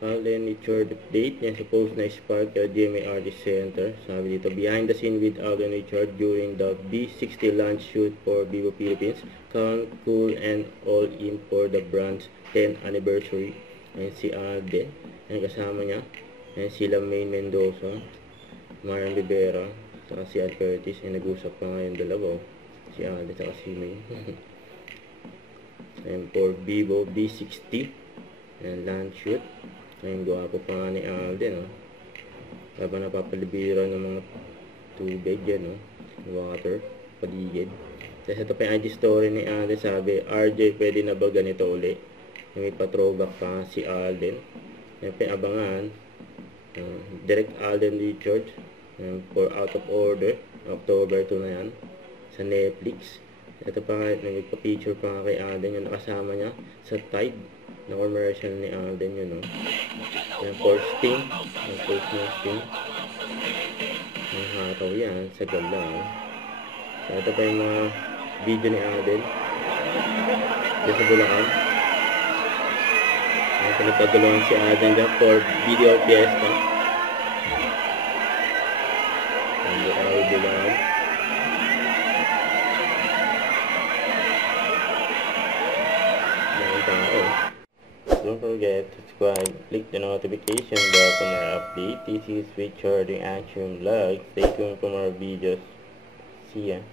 Alden Richard update. Yan sa post na spark the GMA Artist Center. Sabi dito, behind the scene with Alden Richard during the B60 launch shoot for Vivo Philippines. Count, cool, and all in for the brand's 10th anniversary. Ayan si Alden. Ayan kasama niya. Ayan sila Maine Mendoza, Marian Rivera, saka si Al Curtis. Ayan nag-usap pa ngayon dalawa. Si Alden saka si Maine. Ayan for Vivo B60. Ayan launch shoot. Ngayon, gawa ko pa nga ni Alden, habang napapalibiran ng mga tubig yan, water, paligid. Kasi ito pa yung IG story ni Alden, sabi, RJ, pwede na ba ganito uli? May pa-throwback pa si Alden. Yan pa yung abangan. Direct Alden Richard for Out of Order, October 2 na yan, sa Netflix. Ito pa nga, nagpa-picture pa nga kay Alden, yung nakasama niya sa Tide na commercial ni Alden yun, Yan for Sting, yung post ng Sting. Ang hataw yan, sa gala, So, ito pa yung mga video ni Alden dito sa Bulacan. Yan, pinagpagulungan si Alden dyan for video fiesta. Yan, Bulacan. Don't forget to subscribe, click the notification bell for more updates. This is Richard Reaction Vlog. Stay tuned for more videos. See ya.